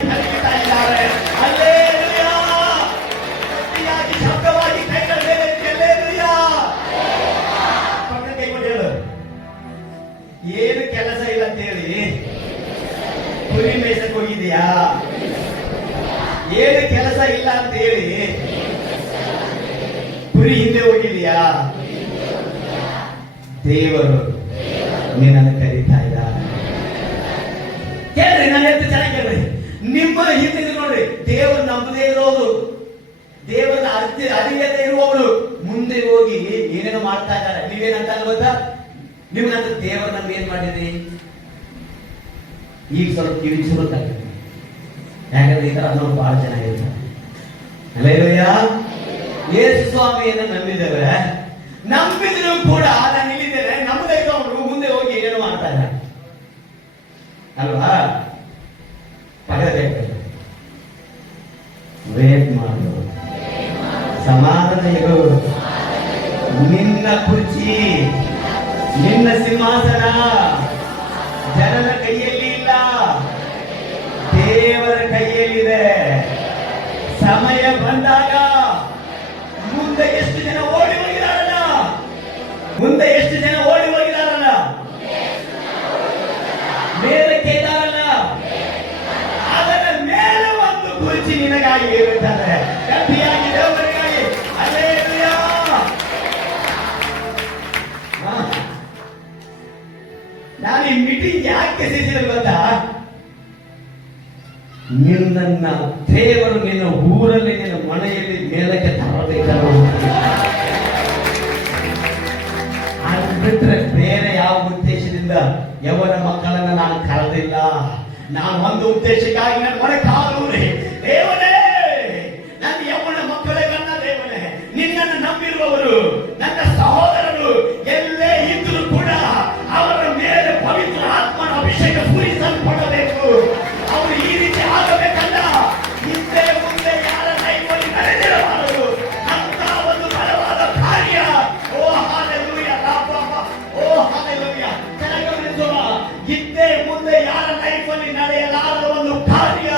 ಕರೀತಾ ಇದ್ದಾರೆ. ಹಲ್ಲೆಲೂಯಾ. ಗಟ್ಟಿಯಾಗಿ ಶಬ್ದವಾಗಿ ಕೈಗಳ ಮೇಲೆ ಹಲ್ಲೆಲೂಯಾ. ಪಕ್ಕದ ಕೈ ಕೊಟ್ಟು ಹೇಳು, ಏನು ಕೆಲಸ ಇಲ್ಲ ಅಂತ ಹೇಳಿ ಕುರಿ ಮೇಯ್ಸಕ್ ಹೋಗಿದ್ಯಾ? ಏನು ಕೆಲಸ ಇಲ್ಲ ಅಂತ ಹೇಳಿ ಕುರಿ ಹಿಂದೆ ಹೋಗಿದ್ಯಾ? ದೇವರು ನಿನ್ನನ್ನು ಕರೀತಾ ಇದ್ದಾರೆ. ಕೇಳ್ರಿ, ನಾನು ಎಷ್ಟು ಚೆನ್ನಾಗಿ ಕೇಳ್ರಿ. ನಿಮ್ಮ ಹಿಂದೆ ನೋಡ್ರಿ, ದೇವರು ನಂಬದೇ ಇರೋದು, ದೇವರ ಅರಿಯದೇ ಇರುವವರು ಮುಂದೆ ಹೋಗಿ ಏನೇನೋ ಮಾಡ್ತಾ ಇದ್ದಾರೆ. ನೀವೇನಂತ ಗೊತ್ತಾ? ನಿಮ್ಗಂತ ದೇವರು ನಮ್ಗೆ ಏನ್ ಮಾಡಿದ್ರಿ? ಈಗ ಸ್ವಲ್ಪ ಕಿವಿ ಸುರುತ್ತಾಗಿದೆ. ಯಾಕಂದ್ರೆ ಈ ತರ ಅನ್ನೋರು ಬಹಳ ಚೆನ್ನಾಗಿರ್ತಾರೆ. ಹಲ್ಲೆಲೂಯಾ. ಯೇಸು ಸ್ವಾಮಿಯನ್ನು ನಂಬಿದ್ದೇವೆ, ನಂಬಿದ್ರು ಕೂಡ ನಾನು ಇಲ್ಲಿದ್ದೇನೆ, ನಮ್ಮದೇ ಅವರು ಮುಂದೆ ಹೋಗಿ ಏನೇನೋ ಮಾಡ್ತಾ ಇದ್ದಾರೆ ಅಲ್ವಾ? ಪಕ್ಕದ ವೇಟ್ ಮಾಡು, ಸಮಾಧಾನ ಇರು. ನಿನ್ನ ಕುರ್ಚಿ, ನಿನ್ನ ಸಿಂಹಾಸನ ಜನರ ಕೈಯಲ್ಲಿ ಇಲ್ಲ, ದೇವರ ಕೈಯಲ್ಲಿದೆ. ಸಮಯ ಬಂದಾಗ ಮುಂದೆ ಎಷ್ಟು ಜನ ಓಡಿ ಹೋಗಿದಾರಲ್ಲ, ಮುಂದೆ ಎಷ್ಟು ಜನ ಓಡಿ ಹೋಗಿದಾರಲ್ಲ, ಮೇಲಕ್ಕೆ ಇದ್ದಾರಲ್ಲ, ಅದರ ಮೇಲೆ ಒಂದು ಕುರ್ಚಿ ನಿನಗಾಗಿ ಇರುತ್ತದೆ. ಗಟ್ಟಿಯಾಗಿ ದೇವರಿಗಾಗಿ ಹಲ್ಲೆಲೂಯಾ. ನಾನು ಈ ಮೀಟಿಂಗ್ ಯಾಕೆ ಸೇರಿಸಿದ್ರೆ ಗೊತ್ತಾ? ನಿನ್ನ ದೇವರು ನಿನ್ನ ಊರಲ್ಲಿ, ನಿನ್ನ ಮನೆಯಲ್ಲಿ ಮೇಲಕ್ಕೆ ತರಬೇಕಲ್ಲ. ಅದು ಬಿಟ್ರೆ ಬೇರೆ ಯಾವ ಉದ್ದೇಶದಿಂದ ಯವನ ಮಕ್ಕಳನ್ನ ನಾನು ಕರೆದಿಲ್ಲ. ನಾನು ಒಂದು ಉದ್ದೇಶಕ್ಕಾಗಿ ನನ್ನ ಮನೆ ಕಾಲೂರಿ, ದೇವನೇ ನನ್ನ ಯವನ ಮಕ್ಕಳೇ, ನನ್ನ ದೇವನೇ, ನಿನ್ನನ್ನು ನಂಬಿರುವವರು ನನ್ನ ಸಹೋದರರು ಎಲ್ಲೇ ಇದ್ದರೂ ಕೂಡ ಅವರ ಮೇಲೆ ಪವಿತ್ರ ಆತ್ಮನ ಅಭಿಷೇಕ ಸುರಿಸಲ್ಪಡಬೇಕು. ಅವರು ಈ ರೀತಿ ಆಗಬೇಕಲ್ಲ, ಹಿಂದೆ ಮುಂದೆ ಯಾರ ಲೈಫಲ್ಲಿ ನಡೆದಿರಬಾರದು ಅಂತ ಒಂದು ಬಲವಾದ ಕಾರ್ಯ. ಓ ಹಲ್ಲೆಲೂಯಾ, ಓ ಹಲ್ಲೆಲೂಯಾ. ಚೆನ್ನಾಗಿ ಗಮನಿಸೋಣ. ಹಿಂದೆ ಮುಂದೆ ಯಾರ ಲೈಫಲ್ಲಿ ನಡೆಯಲಾರದ ಒಂದು ಕಾರ್ಯ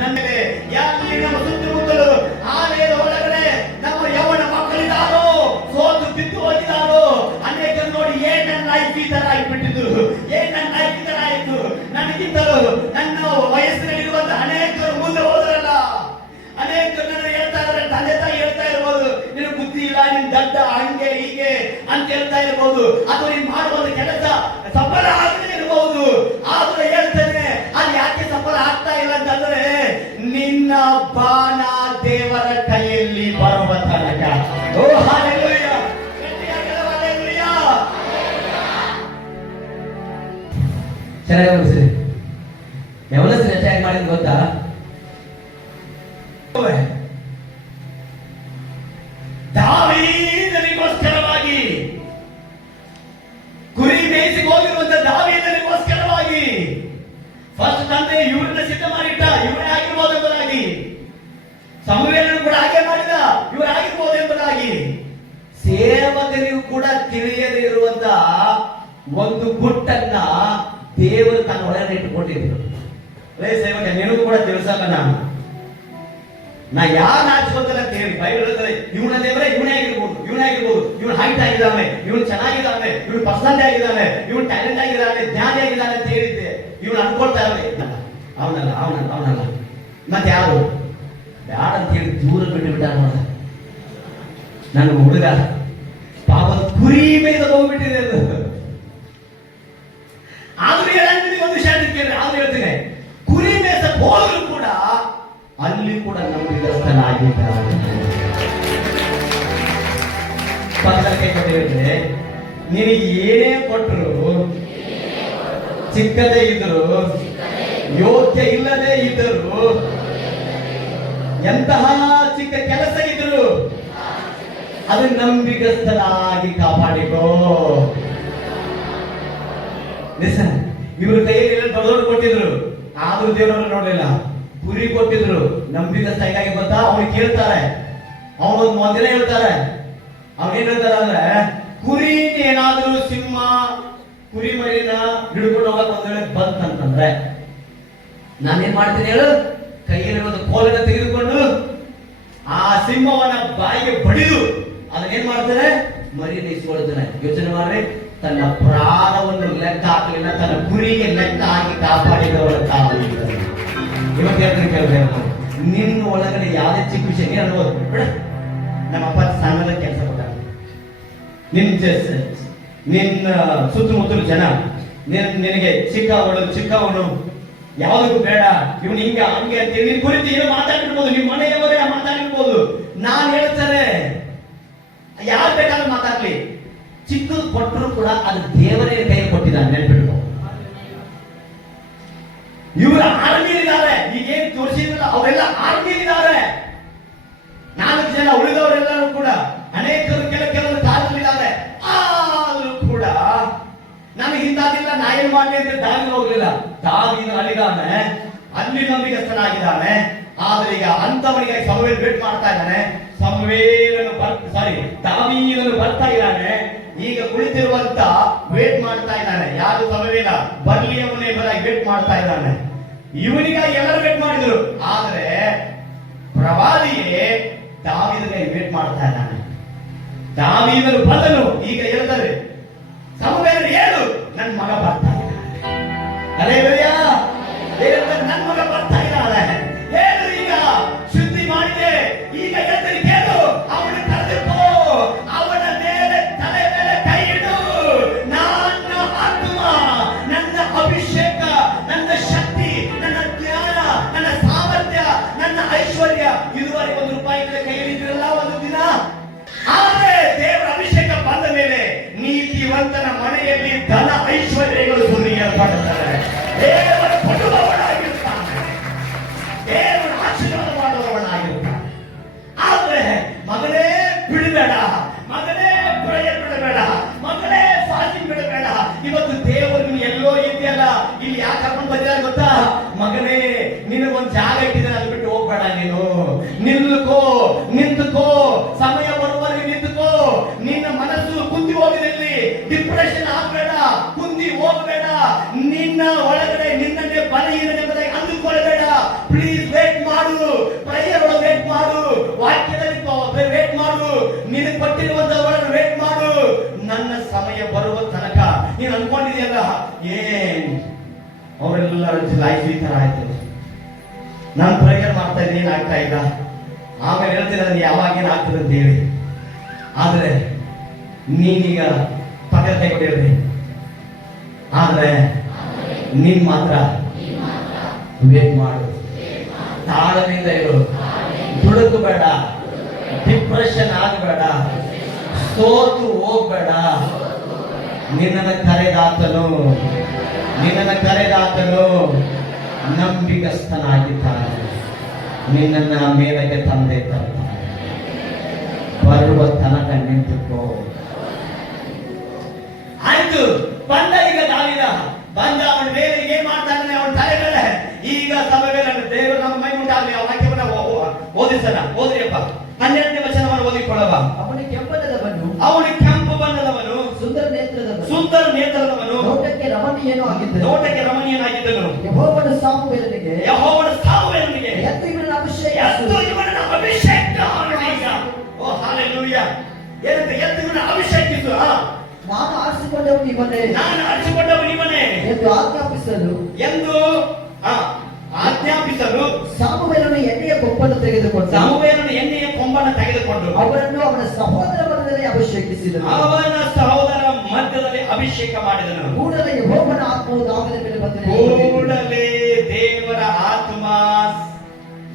ನನಗೆ ಯಾಕೆ ನಮ್ಮ ಸುತ್ತಮುತ್ತಲು ಆಲಯದ ಒಳಗಡೆ ನಮ್ಮ ಯವನ ಮಕ್ಕಳಿದ್ದಾರೋ, ಸೋತು ಬಿದ್ದು ಹೋಗಿದ್ದಾರೋ, ಅನೇಕರು ನೋಡಿ ಏನ್ ನನ್ನ ಲೈಫ್ ಈ ತರ ಆಗಿಬಿಟ್ಟಿದ್ರು, ಏನ್ ನನ್ನ ಲೈಫ್ ಈ ತರ ಆಯ್ತು, ನನಗಿಂತಲೂ ನನ್ನ ವಯಸ್ಸಿನಲ್ಲಿರುವಂತ ಅನೇಕರು ಮುಂದೆ ಹೋದ್ರಲ್ಲ. ಅನೇಕರು ನನ್ನ ಹೇಳ್ತಾ ಇದ್ದಾರೆ, ತಂದೆ ತಾಯಿ ಹೇಳ್ತಾ ಇರ್ಬೋದು, ನಿನ್ ಬುದ್ಧಿ ಇಲ್ಲ, ನಿನ್ ದಡ್ಡ, ಹಂಗೆ ಹೀಗೆ ಅಂತ ಹೇಳ್ತಾ ಇರ್ಬೋದು, ಅಥವಾ ನೀನ್ ಮಾಡುವಂತ ಕೆಲಸ ಸಫಲ ಆಗದೆ ಇರಬಹುದು. ಆದ್ರೆ ಹೇಳ್ತೇನೆ, ಅದು ಯಾಕೆ ಸಫಲ ಆಗ್ತಾ ಇಲ್ಲ ಅಂತಂದ್ರೆ ನಿನ್ನ ಬಾಣ ದೇವರ ಕೈಯಲ್ಲಿ ಬರುವ ತನಕ. ಓ ಹಲ್ಲೆಲೂಯಾ. ಹಲ್ಲೆಲೂಯಾ. ಚೆನ್ನಾಗಿ ಗಮನಿಸಿ. ಯವನಸ್ಸು ಹೆಚ್ಚಾಗಿ ಮಾಡಿದ್ ಗೊತ್ತಾ? ದಾವೀದನಿಗೋಸ್ಕರವಾಗಿ, ಕುರಿ ಮೇಯಿಸಿಗೆ ಹೋಗಿರುವಂತ ದಾವೀದನಿಗೋಸ್ಕರವಾಗಿ ಫಸ್ಟ್ ತಂದೆ ಇವ್ರನ್ನ ಸಿದ್ಧ ಮಾಡಿಟ್ಟ, ಇವರೇ ಆಗಿರ್ಬೋದು ಎಂಬುದಾಗಿ. ಸಮುವೇಲನು ಕೂಡ ಹಾಗೆ ಮಾಡಿದ, ಇವರು ಆಗಿರ್ಬೋದು ಎಂಬುದಾಗಿ. ಸೇವಕರಿಗೂ ಕೂಡ ತಿಳಿಯದೇ ಇರುವಂತ ಒಂದು ಗುಟ್ಟನ್ನ ದೇವರು ತನ್ನ ಒಳಗಡೆ ಇಟ್ಟುಕೊಂಡಿದ್ರು. ಸೇವಕ, ನಿನಗೂ ಕೂಡ ತಿಳಿಸಲ್ಲ, ನಾ ಯಾರು ನಾಚಿಕೊಂತಲ್ಲ ಅಂತ ಹೇಳಿ ಬೈಬಲ್ ಹೇಳ್ತಾರೆ. ಇವನ ದೇವರೇ ಇವನೇ ಆಗಿರ್ಬೋದು, ಇವನು ಹೈಟ್ ಆಗಿದ್ದಾನೆ, ಇವನು ಚೆನ್ನಾಗಿದ್ದಾನೆ, ಇವನು ಪರ್ಸನಾಲಿಟಿ ಆಗಿದ್ದಾನೆ, ಇವನು ಟ್ಯಾಲೆಂಟ್ ಆಗಿದ್ದಾನೆ, ಜ್ಞಾನಿ ಆಗಿದ್ದಾನೆ ಅಂತ ಹೇಳಿದ್ದೆ. ಇವನು ಅನ್ಕೊಳ್ತಾ ಇರಲಿ, ಅವನಲ್ಲ ಮತ್ತೆ ಯಾರು ಬ್ಯಾಡ ಅಂತ ಹೇಳಿ ದೂರ ಬಿಟ್ಟು ಬಿಟ್ಟ. ನನ್ನ ಹುಡುಗ ಪಾಪ ಕುರಿ ಮೇಲೆ ಹೋಗ್ಬಿಟ್ಟಿದೆ ಅದು. ಆದ್ರೂ ಹೇಳಂತೀನಿ, ಒಂದು ವಿಷಯ ಕೇಳಿ, ಆದ್ರೂ ಹೇಳ್ತೀನಿ, ಕುರಿ ಮೇಸಕ್ಕೆ ಹೋದ್ರು ಕೂಡ ಅಲ್ಲಿ ಕೂಡ ನಂಬಿಗಸ್ತನಾಗಿದ್ದಾನೆ. ಪಕ್ಕಕ್ಕೆ ಕೊಟ್ಟಿದ್ರೆ ನಿನಗೆ ಏನೇ ಕೊಟ್ಟರು, ಚಿಕ್ಕದೇ ಇದ್ರು, ಯೋಗ್ಯ ಇಲ್ಲದೆ ಇದ್ದರು, ಎಂತಹ ಚಿಕ್ಕ ಕೆಲಸ ಇದ್ರು, ಅದು ನಂಬಿಗಸ್ತನಾಗಿ ಕಾಪಾಡಿಕೋ. ಇವರು ಕೈಯಲ್ಲಿ ದೊಡ್ಡ ಕೊಟ್ಟಿದ್ರು, ಆದ್ರೂ ದೇವರನ್ನು ನೋಡಲಿಲ್ಲ. ಕುರಿ ಕೊಟ್ಟಿದ್ರು, ನಂಬಿಗಸ್ತ ಹೇಗಾಗಿ ಗೊತ್ತಾ? ಅವ್ನಿಗೆ ಕೇಳ್ತಾರೆ, ಅವನೊಂದು ಮೊದಲೇ ಹೇಳ್ತಾರೆ, ಅವನೇನ್ ಹೇಳ್ತಾರೆ ಅಂದ್ರೆ, ಕುರಿ ಏನಾದ್ರೂ ಸಿಂಹ ಕುರಿ ಮರಿನ ಹಿಡ್ಕೊಂಡು ಹೋಗಕ್ ಒಂದ್ ವೇಳೆ ಬಂತಂತಂದ್ರೆ ನಾನೇನ್ ಮಾಡ್ತೀನಿ ಹೇಳು, ಕೈಯಲ್ಲಿರುವಂತ ಕೋಲನ್ನು ತೆಗೆದುಕೊಂಡು ಆ ಸಿಂಹವನ್ನ ಬಾಯಿಗೆ ಬಡಿದು ಅದನ್ನೇನ್ ಮಾಡ್ತಾರೆ, ಮರಿಯಿಸಿಕೊಳ್ಳುತ್ತಾನೆ. ಯೋಚನೆ ಮಾಡ್ರಿ, ತನ್ನ ಪ್ರಾಣವನ್ನು ಲೆಕ್ಕ ಹಾಕಲಿಲ್ಲ, ತನ್ನ ಗುರಿಗೆ ಲೆಕ್ಕ ಹಾಕಿ ಕಾಪಾಡಿದವರ ತಾವಿದ್ದಾರೆ. ಇವತ್ತು ಹೇಳ್ತೀನಿ ಕೇಳಬೇಕು, ನಿನ್ನ ಒಳಗಡೆ ಯಾವುದೇ ಚಿಕ್ಕ ವಿಷಯ ನೀನು ಅನ್ಬೋದು ಬೇಡ. ನಮ್ಮ ಅಪ್ಪ ಸಣ್ಣದ ಕೆಲಸ ಕೊಟ್ಟ, ನಿನ್ನ ಸುತ್ತಮುತ್ತಲು ಜನ ನಿನಗೆ ಚಿಕ್ಕವನು ಯಾವುದಕ್ಕೂ ಬೇಡ, ಇವನು ಹಿಂಗ ಹಂಗೆ ಅಂತೇಳಿ ನಿನ್ ಕುರಿತು ಏನೋ ಮಾತಾಡಿರ್ಬೋದು, ನಿಮ್ಮ ಮನೆಯವರೇ ಮಾತಾಡಿರ್ಬೋದು. ನಾನು ಹೇಳ್ತಾರೆ, ಯಾರು ಬೇಕಾದ್ರೂ ಮಾತಾಡ್ಲಿ, ಚಿಕ್ಕದು ಕೊಟ್ಟರು ಕೂಡ ಅದು ದೇವರೇ ಕೈ ಕೊಟ್ಟಿದ್ದಾನೆ, ನೆನ್ಪಿಡ್ಕೊ. ಇವರು ಆರ್ಮಿಯಲ್ಲಿದ್ದಾರೆ, ಈಗೇನು ತೋರಿಸಿದ್ರಲ್ಲ ಅವರೆಲ್ಲ ಆರ್ಮಿಯಲ್ಲಿದ್ದಾರೆ. 4 ಜನ ಉಳಿದವರೆಲ್ಲರೂ ಕೂಡ ಅನೇಕರು ಕೆಲವರು ಕಾಲದಲ್ಲಿದ್ದಾರೆ. ಆದ್ರೂ ಕೂಡ ನನಗೆ ಹಿಂದಾಗಿಲ್ಲ, ನಾ ಏನ್ ಮಾಡಲಿ ಅಂತ ದಾರಿ ಹೋಗ್ಲಿಲ್ಲ. ದಾವಿದ ಅಲ್ಲಿದ್ದಾನೆ, ಅಲ್ಲಿ ನಂಬಿಕಸ್ಥನಾಗಿದ್ದಾನೆ. ಆದ್ರೆ ಈಗ ಅಂತವನಿಗೆ ಸಮವೇಲ್ ವೇಟ್ ಮಾಡ್ತಾ ಇದ್ದಾನೆ. ದಾವೀದನು ಬರ್ತಾ ಇದ್ದಾನೆ. ಈಗ ಕುಳಿತಿರುವಂತ ವೇಟ್ ಮಾಡ್ತಾ ಇದ್ದಾನೆ. ಯಾರು ಸಮವೇಲ ಬರ್ಲಿ ಅವನೇ ಬರಾಗಿ ವೇಟ್ ಮಾಡ್ತಾ ಇದ್ದಾನೆ. ಇವನಿಗಾಗಿ ಎಲ್ಲರೂ ವೇಟ್ ಮಾಡಿದ್ರು, ಆದ್ರೆ ಪ್ರವಾದಿಯೇ ದಾವೀದನಿಗೆ ವೇಟ್ ಮಾಡ್ತಾ ಇದ್ದಾನೆ. ದಾವೀದನು ಬಂದನು. ಈಗ ಹೇಳ್ತಾರೆ, ಸಮವೇಲ ಹೇಳು, ನನ್ನ ಮಗ ಬರ್ತಾ ಇದ್ದಾನೆ. ಹಲ್ಲೆಲೂಯಾ, ನನ್ನ ಮಗ ಬರ್ತಾ ಇದ್ದಾನೆ. ಹೇಳು, ಈಗ ಶುದ್ಧಿ ಮಾಡಿದೆ, ಈಗ ಹೇಳ್ತೀನಿ ಕೇಳು, ಅವನ ಕರೆದುಕೋ, ಅವನ ಮೇಲೆ ತಲೆ ಮೇಲೆ ಕೈ ಇಡು. ನನ್ನ ಆತ್ಮ, ನನ್ನ ಅಭಿಷೇಕ, ನನ್ನ ಶಕ್ತಿ, ನನ್ನ ಜ್ಞಾನ, ನನ್ನ ಸಾಮರ್ಥ್ಯ, ನನ್ನ ಐಶ್ವರ್ಯ ಇದುವರೆಗೆ ₹1 ಕೈಯಲ್ಲಿದ್ರಲ್ಲ ಒಂದು ದಿನ. ಆದರೆ ದೇವರ ಅಭಿಷೇಕ ಬಂದ ಮೇಲೆ ನೀತಿವಂತನ ಮನೆಯಲ್ಲಿ ಧನ ಐಶ್ವರ್ಯಗಳು ಸುರಿಯಲ್ಪಡುತ್ತವೆ. ದೇವರ ಕೊಡುವವನಾಗಿರುತ್ತಾನೆ, ದೇವರ ಆಶೀರ್ವಾದ ಮಾಡುವವನಾಗಿರುತ್ತಾನೆ. ಆದ್ರೆ ಮಗನೇ ಬಿಡಬೇಡ, ಮಗನೇ ಪ್ರೇಯರ್ ಬಿಡಬೇಡ, ಮಗನೇ ಫಾಸ್ಟಿಂಗ್ ಬಿಡಬೇಡ. ಇವತ್ತು ದೇವರು ಎಲ್ಲೋ ಇದೆಯಲ್ಲ, ಇಲ್ಲಿ ಯಾಕೆ ಕರ್ಕೊಂಡು ಬಂದಿದ್ದಾರೆ ಗೊತ್ತಾ? ಮಗನೇ, ನಿನಗೊಂದು ಜಾಗ ಇಟ್ಟಿದ್ದಾರೆ, ಅದು ಬಿಟ್ಟು ಹೋಗ್ಬೇಡ. ನೀನು ನಿಂತುಕೋ, ಸಮಯ ಬರುವವರೆಗೆ ನಿಂತುಕೋ. ನಿನ್ನ ಮನಸ್ಸು ಕುಂದಿ ಹೋಗಿದಲ್ಲಿ ಡಿಪ್ರೆಷನ್ ಆಗಬೇಡ, ಕುಂದಿ ಹೋಗಬೇಡ. ನಿನ್ನ ಒಳಗಡೆ ನಿನ್ನನ್ನೇ ಬಲಹೀನತೆಯಾಗಿ ಅಂದುಕೊಳ್ಳಬೇಡ. ಪ್ಲೀಸ್ ವೇಟ್ ಮಾಡು, ಪ್ರೇಯರ್ ಒಳಗೆ ವೇಟ್ ಮಾಡು, ವಾಕ್ಯದಲ್ಲಿ ವೇಟ್ ಮಾಡು, ನಿನಗೆ ಕೊಟ್ಟಿರುವಂತ ಒಳಗೆ ವೇಟ್ ಮಾಡು. ನನ್ನ ಸಮಯ ಬರುವ ತನಕ ನೀನು ಅನ್ಕೊಂಡಿದೆಯಲ್ಲ, ಏನ್ ಅವರೆಲ್ಲರ ಲೈಫ್ ಈ ತರ ಆಯ್ತು, ನಾನು ಪ್ರೇಯರ್ ಮಾಡ್ತಾ ಇದ್ದೀನಿ, ಏನಾಗ್ತಾ ಇಲ್ಲ, ಆಮೇಲೆ ಹೇಳ್ತೀನಿ ಅದನ್ನು ಯಾವಾಗ ಏನಾಗ್ತದೆ ಅಂತ ಹೇಳಿ. ಆದ್ರೆ ನೀನೀಗ ಪಕ್ಕದ ಕೈ ಕೊಟ್ಟಿರ್ರಿ, ಆದ್ರೆ ನೀನ್ ಮಾತ್ರ ವೇಟ್ ಮಾಡು, ತಾಳದಿಂದ ಇರು, ದುಡುಕಬೇಡ, ಡಿಪ್ರೆಷನ್ ಆಗಬೇಡ, ಸೋತು ಹೋಗ್ಬೇಡ. ನಿನ್ನನ್ನು ಕರೆದಾತನು ನಂಬಿಕಸ್ಥನಾಗಿದ್ದಾನೆ, ನಿನ್ನನ್ನ ಮೇಲಕ್ಕೆ ತಂದೆ ತರ್ತಾನೆ. ಬರುವ ತನಕ ನಿಂತುಕೋ. ಆಯ್ತು, ಬಂದ. ಈಗ ದಾವೀದ ಬಂದ, ಅವನ ಮೇಲೆ ಏನ್ ಮಾಡ್ತಾನೆ, ಅವನ ತಲೆ ಮೇಲೆ ಈಗ ಸಮವೇಲ ದೇವರು ನಮ್ಮ ಮೈ ಮುಂದಾಗಲಿ. ಆ ವಾಕ್ಯವನ್ನ ಓದಿರಿಯಪ್ಪ. 12ನೇ ವಚನವನ್ನು ಓದಿಕೊಳ್ಳವ. ಅವನಿಗೆ ಕೆಂಪು ಬಣ್ಣದವನು, ಸುಂದರ ನೇತ್ರದವನು, ನೋಟಕ್ಕೆ ರಮಣೀಯನಾಗಿದ್ದನು. ಯೆಹೋವನು ಸಾಮುವೇಲನಿಗೆ ಎದ್ದು ಇವನನ್ನು ಅಭಿಷೇಕಿಸು. ಓ ಹಲ್ಲೆಲೂಯಾ. ಎದ್ದು ಇವನನ್ನು ಅಭಿಷೇಕಿಸು. ನಾನು ಆರಿಸಿಕೊಂಡವನು ಇವನೇ ಎಂದು ಆಜ್ಞಾಪಿಸಲು ಸಾಮುವೇಲನು ಎಣ್ಣೆಯ ಕೊಂಬನ್ನು ತೆಗೆದುಕೊಂಡು ಅವರನ್ನು ಅವನ ಸಹೋದರ ಮಧ್ಯದಲ್ಲಿ ಅಭಿಷೇಕ ಮಾಡಿದನು. ಕೂಡಲೇ ಯೆಹೋವನ ಆತ್ಮವು ದಾವೀದನ ಮೇಲೆ ಬಂತು. ಕೂಡಲೇ ದೇವರ ಆತ್ಮ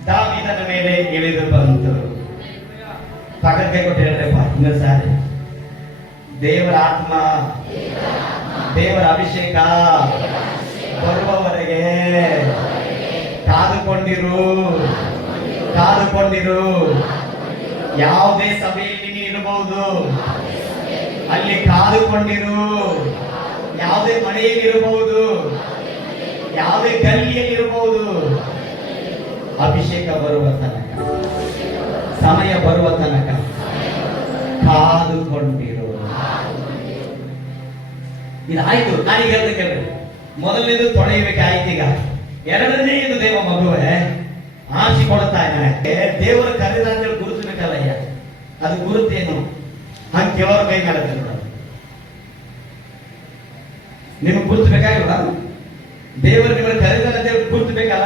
ದಾವೀದನ ಮೇಲೆ ಇಳಿದು ಬಂತು. ಪಕ್ಕಕ್ಕೆ ಕೊಟ್ಟಿರಪ್ಪ ಇನ್ನೊಂದು ಸಾರಿ. ದೇವರ ಆತ್ಮ, ದೇವರ ಅಭಿಷೇಕ ಬರುವವರೆಗೆ ಕಾದುಕೊಂಡಿರು. ಯಾವುದೇ ಸಭೆಯಲ್ಲಿ ನೀ ಇರಬಹುದು, ಅಲ್ಲಿ ಕಾದುಕೊಂಡಿರು. ಯಾವುದೇ ಮನೆಯಲ್ಲಿ ಇರಬಹುದು, ಯಾವುದೇ ಗಲ್ಲಿಯಲ್ಲಿ ಇರಬಹುದು. ಅಭಿಷೇಕ ಬರುವ ತನಕ, ಸಮಯ ಬರುವ ತನಕ ಕಾದುಕೊಂಡಿರು. ಇದಾಯ್ತು. ನಾನೀಗ ಹೇಳ್ಬೇಕಂದ್ರೆ ಮೊದಲನೇದು ತೊಳೆಯಬೇಕಾಯ್ತು. ಈಗ ಎರಡನೆಯದು ದೇವ ಮಗುವೆ ಆಶಿಕೊಳ್ತಾ ಇದ್ದಾನೆ. ದೇವರ ಕರೆದ ಅಂತೇಳಿ ಗುರುತಿಬೇಕಲ್ಲಯ್ಯ, ಅದು ಗುರುತೇನು ಹಂಗೆ ಕೆಲವರು ಕೈ ಮಾಡುತ್ತೆ ನೋಡ. ನಿಮಗೆ ಗುರುತು ಬೇಕಾಗಿಲ್ಲ, ದೇವರು ನಿಮ್ಮನ್ನು ಕರೆದ ಅಂತೇಳಿ ಗುರುತು ಬೇಕಲ್ಲ,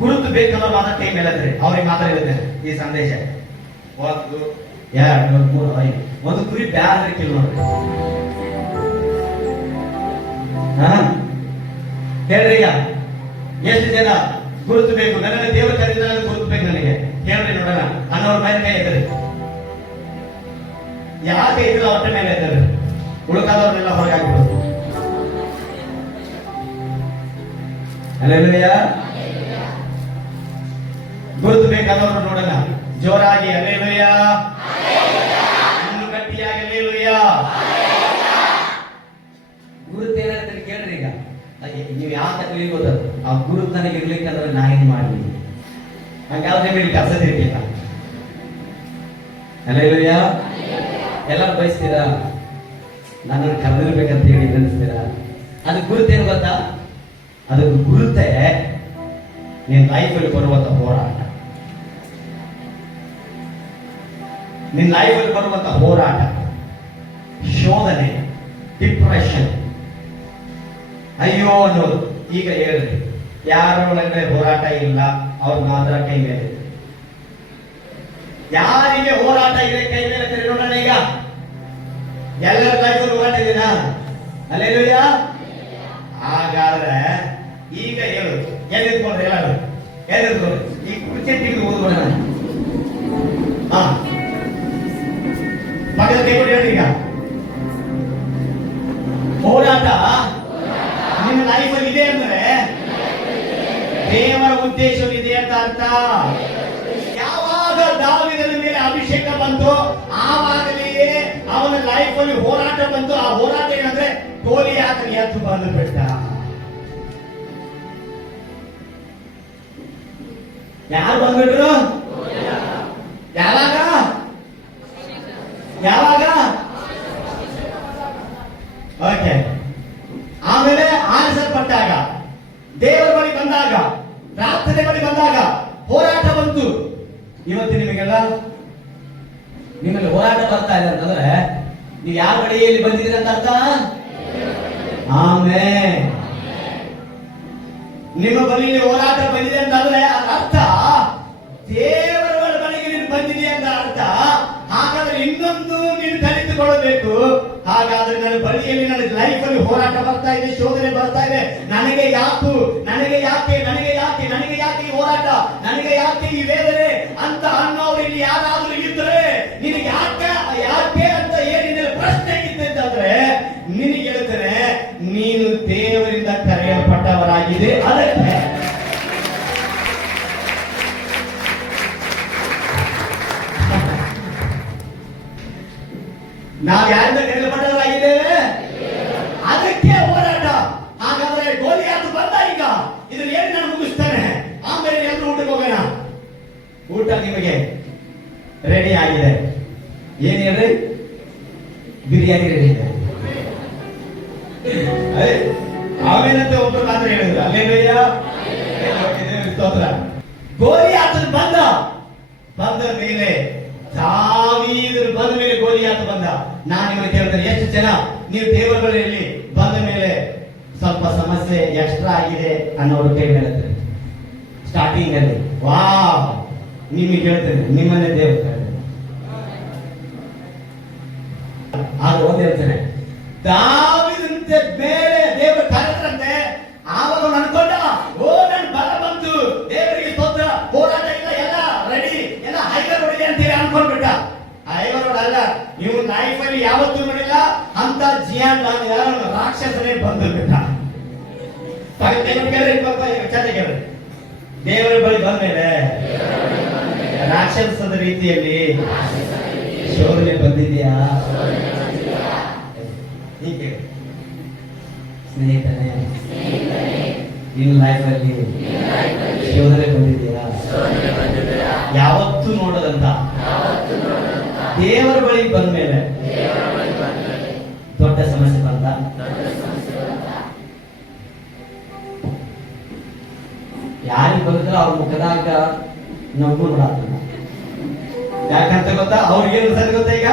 ಗುರುತು ಬೇಕಲ್ಲ ಮಾತ್ರ ಕೈ ಮೇಲತ್ರಿ. ಅವ್ರಿಗೆ ಮಾತ್ರ ಇರುತ್ತೆ ಈ ಸಂದೇಶ. 1 2 3 5 ಒಂದು ಕುರಿ ಬ್ಯಾಡ್ರಿ ಕಿಲ್ ನೋಡ್ರಿ. ಹೇಳ್ರಿ ಈಗ ಎಷ್ಟು ಜನ ಗುರುತು ಬೇಕು? ನನ್ನ ದೇವರ ಕರೆದ ಗುರುತು ಬೇಕು ನನಗೆ, ಹೇಳ್ರಿ ನೋಡೋಣ. ಅನ್ನೋರ ಮೇಲೆ ಕೈ ಎತ್ತರಿ. ಯಾಕೆ ಇದ್ರ ಹೊಟ್ಟೆ ಮೇಲೆ ಎತ್ತರಿ, ಉಳ್ಕಾದವ್ರನ್ನೆಲ್ಲ ಹೊರಗಾಗ್ಬಿಡೋದು. ಅಲ್ಲೆಲ್ಲಯ್ಯ ಗುರುತು ಬೇಕಾದವರು ನೋಡೋಣ ಜೋರಾಗಿ. ಅಲ್ಲೆಲ್ಲಯ್ಯ ಇನ್ನು ಗಟ್ಟಿಯಾಗಿ ಅಲ್ಲೆಲ್ಲಯ್ಯ. ಗುರುತು ಏನಾಗ್ತದೆ ಕೇಳ್ರಿ ಈಗ. ನೀವು ಯಾವ ತಕ್ಕ ಗೊತ್ತದು ಆ ಗುರುತು ನನಗೆ ಇರ್ಲಿಕ್ಕಂದ್ರೆ ನಾ ಏನ್ ಮಾಡ್ಲಿ? ಹಂಗಾದ್ರೆ ನಿಮಗೆ ಕೆಲಸ ತಿರ್ಲಿಲ್ಲ. ಅಲ್ಲೆಲ್ಲಯ್ಯ ಎಲ್ಲರೂ ಬಯಸ್ತೀರಾ ನನ್ನನ್ನು ಕರೆದಿರ್ಬೇಕಂತ ಹೇಳಿ ಅನಿಸ್ತೀರಾ? ಅದು ಗುರುತೇನು ಗೊತ್ತಾ? ಅದಕ್ಕೆ ಗುರುತೆ ನಿನ್ನ ಲೈಫಲ್ಲಿ ಬರುವಂತ ಹೋರಾಟ, ನಿನ್ನ ಲೈಫಲ್ಲಿ ಬರುವಂತ ಹೋರಾಟ, ಶೋಧನೆ, ಡಿಪ್ರೆಷನ್, ಅಯ್ಯೋ ಅನ್ನೋದು. ಈಗ ಹೇಳ್ರಿ, ಯಾರ ಒಳಗಡೆ ಹೋರಾಟ ಇಲ್ಲ ಅವ್ರು ಮಾತ್ರ ಕೈ ಮೇಲೆ. ಯಾರಿಗೆ ಹೋರಾಟ ಇದೆ ಕೈ ಮೇಲೆ ತೆರೆ ನೋಡೋಣ. ಈಗ ಎಲ್ಲರ ಲೈಫಲ್ಲಿ ಹೋರಾಟ ಇದೀನಾ? ಅಲ್ಲೆಲ್ಲೂಯ್ಯ. ಹಾಗಾದ್ರೆ ಈಗ ಹೇಳು, ಎಲ್ಲಿರ್ಕೊಂಡ್ರಿ ಎಲ್ಲರೂ ಎಲ್ಲಿರ್ಕೊಂಡ್ರಿ? ಈ ಕುರ್ಚಿ ತೆಗೆದು ಓದ್ಬೋಣ. ಹಾ ಪಕ್ಕದ ಕೈಗೊಂಡು ಹೇಳಿ. ಈಗ ಹೋರಾಟ ನಿಮ್ಮ ಲೈಫಲ್ಲಿ ಇದೆ ಅಂದ್ರೆ ದೇವರ ಉದ್ದೇಶವಿದೆ ಅಂತ ಅರ್ಥ. ಯಾವಾಗ ದಾವೀದನ ಮೇಲೆ ಅಭಿಷೇಕ ಬಂತು ಆವಾಗಲೇ ಅವನ ಲೈಫಲ್ಲಿ ಹೋರಾಟ ಬಂತು. ಆ ಹೋರಾಟ ಏನಂದ್ರೆ ಗೋಲಿಯಾತನ ಎದ್ದು ಬಂದು ಬಿಟ್ಟ. ಯಾರು ಬಂದ್ಬಿಟ್ರು? ಯಾವಾಗ ಯಾವಾಗ? ಓಕೆ. ಆಮೇಲೆ ಆರಿಸಲ್ಪಟ್ಟಾಗ, ದೇವರ ಬಳಿ ಬಂದಾಗ, ಪ್ರಾರ್ಥನೆ ಬಳಿ ಬಂದಾಗ ಹೋರಾಟ ಬಂತು. ಇವತ್ತು ನಿಮಗೆಲ್ಲ ನಿಮ್ಮಲ್ಲಿ ಹೋರಾಟ ಬರ್ತಾ ಇದೆ ಅಂತಂದ್ರೆ ನೀವು ಯಾವ ಬಳಿಯಲ್ಲಿ ಬಂದಿದ್ದೀರ ಅಂತ ಅರ್ಥ. ಆಮೇಲೆ ನಿಮ್ಮ ಬಳಿಯಲ್ಲಿ ಹೋರಾಟ ಬಂದಿದೆ ಅಂತಂದ್ರೆ ಅರ್ಥ ದೇವರ ಬಳಿಗೆ ನೀನು ಬಂದಿದೆ ಅಂತ ಅರ್ಥ. ಹಾಗಾದ್ರೆ ಇನ್ನೊಂದು ನೀನು ಕಲಿತುಕೊಳ್ಳಬೇಕು. ಹಾಗಾದ್ರೆ ನನ್ನ ಬಳಿಯಲ್ಲಿ ನನ್ನ ಲೈಫಲ್ಲಿ ಹೋರಾಟ ಬರ್ತಾ ಇದೆ, ಶೋಧನೆ ಬರ್ತಾ ಇದೆ. ನನಗೆ ಯಾಕೆ ಈ ಹೋರಾಟ, ನನಗೆ ಯಾಕೆ ಈ ವೇದನೆ ಅಂತ ಅನ್ನೋರು ಇಲ್ಲಿ ಯಾರಾದ್ರೂ ಇದ್ರೆ ನಿನಗೆ ಯಾಕೆ ಅಂತ ಏನಿದೆ ಪ್ರಶ್ನೆ ಇತ್ತು ಅಂತಂದ್ರೆ ನಿನಗೆ ಹೇಳ್ತೇನೆ, ನೀನು ದೇವರಿಂದ ಕರೆಯಲ್ಪಟ್ಟವರಾಗಿದೆ. ಅದಕ್ಕೆ ನಾವು ಯಾರಿಂದ ಕರೆಯಲ್ಪಟ್ಟವರಾಗಿದ್ದೇವೆ? ಅದಕ್ಕೆ ಹೋರಾಟ. ಹಾಗಾದ್ರೆ ಗೋಲಿಯಾತ ಬಂದ. ಈಗ ಇದ್ರ ಏನು ನಾನು ಮುಗಿಸ್ತಾನೆ, ಆಮೇಲೆ ಎಲ್ಲರೂ ಊಟಕ್ಕೆ ಹೋಗೋಣ. ಊಟ ನಿಮಗೆ ರೆಡಿ ಆಗಿದೆ. ಏನ್ ಹೇಳ್ರಿ? ಬಿರಿಯಾನಿ ರೆಡಿ ಇದೆ. ಆಮೇಲಂತೆ ಒಬ್ಬರು ಮಾತ್ರ ಹೇಳಿದ್ರು. ಅಲ್ಲೇನಯ್ಯ ಸ್ತೋತ್ರ. ಗೋಲಿಯಾತನ ಬಂದ ಮೇಲೆ ದಾವೀದನು ಬಂದ ಮೇಲೆ ಗೋಲಿಯಾತ ಬಂದ. ನಾನು ನಿಮಗೆ ಕೇಳ್ತೇನೆ, ಎಷ್ಟು ಜನ ನೀವು ದೇವರ ಬಳಿಯಲ್ಲಿ ಬಂದ ಮೇಲೆ ಸ್ವಲ್ಪ ಸಮಸ್ಯೆ ಎಕ್ಸ್ಟ್ರಾ ಆಗಿದೆ ಅನ್ನೋರು ಕೈ ಹೇಳ್ತಾರೆ ಸ್ಟಾರ್ಟಿಂಗ್ ಅಲ್ಲಿ? ವಾವ್, ನಿಮಗೆ ಹೇಳ್ತೇನೆ, ನಿಮ್ಮನ್ನೇ ದೇವರು ಕರೆದ. ಆದ್ರೆ ಒಂದ್ ಹೇಳ್ತೇನೆ, ದಾವೀದನಂತೆ ಮೇಲೆ ದೇವರು ಕರೆದ್ರಂತೆ. ಆವಾಗ ಅನ್ಕೊಂಡ, ಓ ನನ್ ಬಲ ಬಂತು, ದೇವರಿಗೆ ಸ್ತೋತ್ರ, ಹೋರಾಟ ಇಲ್ಲ, ಎಲ್ಲ ರೆಡಿ, ಎಲ್ಲ ಹೈವೇ ರೋಡ್ ಇದೆ ಅಂತೇಳಿ ಅನ್ಕೊಂಡ್ಬಿಟ್ಟ. ಹೈವೇ ರೋಡ್ ಅಲ್ಲ, ನೀವು ಲೈಫ್ ಅಲ್ಲಿ ಯಾವತ್ತೂ ನೋಡಿಲ್ಲ ಅಂತ ಜಿಯಾನ್ ರಾಕ್ಷಸನೇ ಬಂದು ಬಿಟ್ಟ. ದೇವರ ಬಳಿ ಬಂದ ಮೇಲೆ ರಾಕ್ಷಸದ ರೀತಿಯಲ್ಲಿ ಶೋಧನೆ ಬಂದಿದೆಯಾ? ಹೀಗೆ ಸ್ನೇಹಿತನೇ, ನಿನ್ನ ಲೈಫ್ ಅಲ್ಲಿ ಶೋಧನೆ ಬಂದಿದೆಯಾ? ಯಾವತ್ತೂ ನೋಡದಂತ ದೇವರ ಬಳಿ ಬಂದ ಮೇಲೆ ದೊಡ್ಡ ಸಮಸ್ಯೆ ಬಂದ. ಅವ್ರ ಮುಖದಾಗ ನಗು ನೋಡಾತನ. ಯಾಕಂತ ಗೊತ್ತಾ? ಅವ್ರಿಗೇನು ಸರಿ ಗೊತ್ತಾ ಈಗ?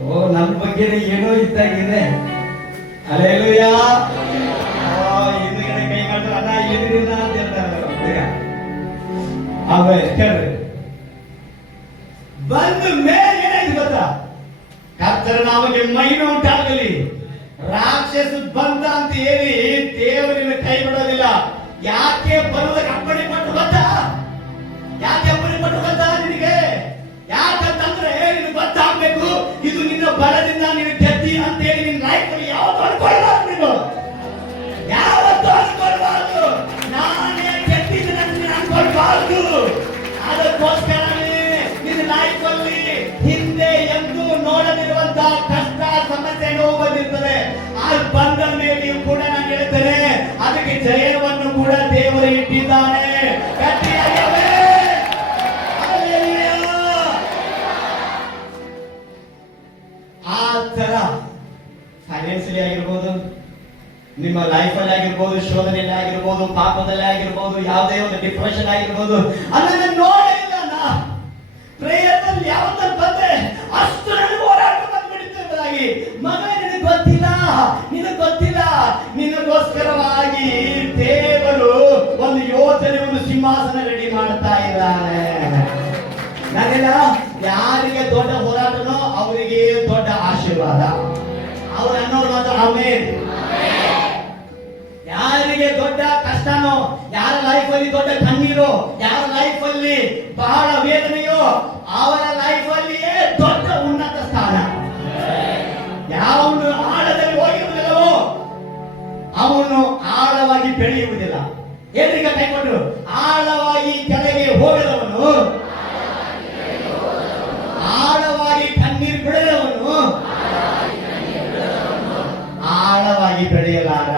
ಓ, ನನ್ನ ಬಗ್ಗೆ ಏನೋ ಇದ್ದಾಗಿದೆ. ಅಲ್ಲೇಲೂಯಾ. ಹಿಂದ್ಗಡೆ ಕೈ ಮಾಡಿದ್ರೆ ಅಣ್ಣ ಎದುರಿಲ್ಲ ಅಂತ ಹೇಳ್ತಾರೆ. ಆಮೇಲೆ ಕೇಳ್ರಿ, ಬಂದ ಮೇಲೆ ಏನಾಯ್ತು ಗೊತ್ತಾ? ಕರ್ತನ ನಾಮಗೆ ಮಹಿಮೆ ಉಂಟಾಗಲಿ. ರಾಕ್ಷಸ ಬಂದ ಅಂತ ಹೇಳಿ ದೇವರಿನ ಕೈ ಬಿಡೋದಿಲ್ಲ. ಯಾಕೆ ಬರುವುದಕ್ಕೆ ಅಪ್ಪಣೆ ಪಟ್ಟು ಗೊತ್ತಾ? ಯಾಕೆ ಅಪ್ಪಣೆ ಪಟ್ಟು ಗೊತ್ತಾ ನಿನಗೆ? ಯಾಕಂತಂದ್ರೆ ನೀನು ಗೊತ್ತಾಗ್ಬೇಕು, ಇದು ನಿನ್ನ ಬಲದಿಂದ ನೀನು ಗೆದ್ದಿ ಅಂತ ಹೇಳಿ ನಿನ್ನ ಲೈಫಲ್ಲಿ ಯಾವತ್ತೂ ಅನ್ಕೊಳ್ಬಾರ್ದು. ನೀನು ಯಾವತ್ತೂ ಅನ್ಕೊಳ್ಬಾರ್ದು ನಾನೇ ಗೆದ್ದಿದ್ದೇನೆ ಅಂತ ನೀನು ಅನ್ಕೊಳ್ಬಾರ್ದು. ಅದಕ್ಕೋಸ್ಕರನೇ ನಿನ್ನ ಲೈಫಲ್ಲಿ ಹಿಂದೆ ಎಂದೂ ನೋಡದಿರುವಂತ ಕಷ್ಟ, ಸಮಸ್ಯೆ, ನೋವು ಬಂದಿರ್ತದೆ. ಅದು ಬಂದ ಮೇಲೆಯೂ ಕೂಡ ನಾನು ಹೇಳ್ತೇನೆ, ಅದಕ್ಕೆ ಜಯವನ್ನು ಕೂಡ ದೇವರು ಇಟ್ಟಿದ್ದಾನೆ. ಗಟ್ಟಿಯಾಗವೇ ಆ ತರ ಫೈನಾನ್ಸಿಯಲಿ ಆಗಿರ್ಬೋದು, ನಿಮ್ಮ ಲೈಫಲ್ಲಿ ಆಗಿರ್ಬೋದು, ಶೋಧನೆಯಲ್ಲಿ ಆಗಿರ್ಬೋದು, ಪಾಪದಲ್ಲಿ ಆಗಿರ್ಬೋದು, ಯಾವುದೇ ಒಂದು ಡಿಪ್ರೆಷನ್ ಆಗಿರ್ಬೋದು, ಅದನ್ನ ನೋಡೇ ಇಲ್ಲ. ಪ್ರೇಯರ್ನಲ್ಲಿ ಯಾವತ್ತ ಬಂದೆ ಅಷ್ಟು ನನಗೆ ಹೋರಾಟ ಬಂದ್ಬಿಡುತ್ತದಾಗಿ. ಮಗ, ನಿನಗೆ ಗೊತ್ತಿಲ್ಲ, ನಿನಗೆ ಗೊತ್ತಿಲ್ಲ, ನಿನಗೋಸ್ಕರವಾಗಿ ದೇವರು ಒಂದು ಯೋಜನೆ, ಒಂದು ಸಿಂಹಾಸನ ರೆಡಿ ಮಾಡ್ತಾ ಇದ್ದಾನೆ. ನಾನೆಲ್ಲ ಯಾರಿಗೆ ದೊಡ್ಡ ಹೋರಾಟನೋ ಅವರಿಗೆ ದೊಡ್ಡ ಆಶೀರ್ವಾದ. ಅವ್ರು ಅನ್ನೋರು ಮಾತ್ರ ಆಮೇಲೆ. ಯಾರಿಗೆ ದೊಡ್ಡ ಕಷ್ಟನೋ, ಯಾರ ಲೈಫಲ್ಲಿ ದೊಡ್ಡ ಕಣ್ಣೀರು, ಯಾರ ಲೈಫಲ್ಲಿ ಬಹಳ ವೇದನೆಯೋ, ಅವರ ಲೈಫಲ್ಲಿಯೇ ದೊಡ್ಡ ಉನ್ನತ ಸ್ಥಾನ. ಯಾವನು ಆಳದಲ್ಲಿ ಹೋಗಿರುವುದಿಲ್ಲವೋ ಅವನು ಆಳವಾಗಿ ಬೆಳೆಯುವುದಿಲ್ಲ. ಏನ್ರೀಗ ಕೈಗೊಂಡ್ರು? ಆಳವಾಗಿ ಕೆಳಗೆ ಹೋಗದವನು, ಆಳವಾಗಿ ಕಣ್ಣೀರು ಬಿಡದವನು ಆಳವಾಗಿ ಬೆಳೆಯಲಾರ.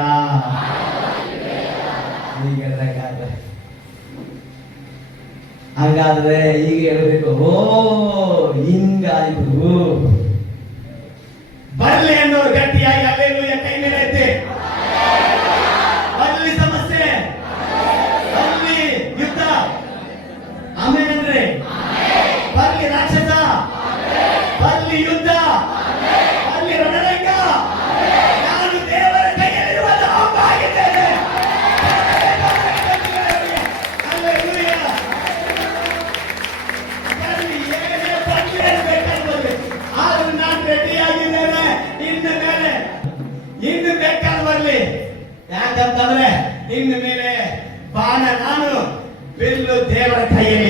ಹಾಗಾದ್ರೆ ಈಗ ಹೇಳ್ಬೇಕು, ಓ ಹಿಂಗಾಯ್ತು. ಬರ್ಲಿ ಅನ್ನೋರು ಗಟ್ಟಿಯಾಗಿ ಅಲ್ಲೇಲೂಯ ಕೈ ಮೇಲೆ ಐತೆ. ಬರ್ಲಿ ಸಮಸ್ಯೆ, ಬರ್ಲಿ ಯುದ್ಧ, ಆಮೇಲೆ ಬರ್ಲಿ ರಾಕ್ಷಸ, ಬರ್ಲಿ ಯುದ್ಧ, ಬರ್ಲಿ ರಣರಂಗ. ನಾನು ದೇವರ ಕೈಯಲ್ಲಿರುವುದು ಆಗಿದ್ದೇನೆ. ಅಲ್ಲೇಲೂಯ. ಬರ್ಲಿ, ಏನೇ ಬರ್ಲಿ ಬೇಕಾದ್ರೆ ಆದ್ರೂ ನಾನು ರೆಡಿ ಆಗಿದ್ದೇನೆ. ಇನ್ನು ಬೇಕಾದ್ರೆ ಬರ್ಲಿ. ಯಾಕಂತಂದ್ರೆ ಇನ್ನು ಮೇಲೆ ಬಾಣ ನಾನು, ಬಿಲ್ಲು ದೇವರ ಕೈಯಲ್ಲಿ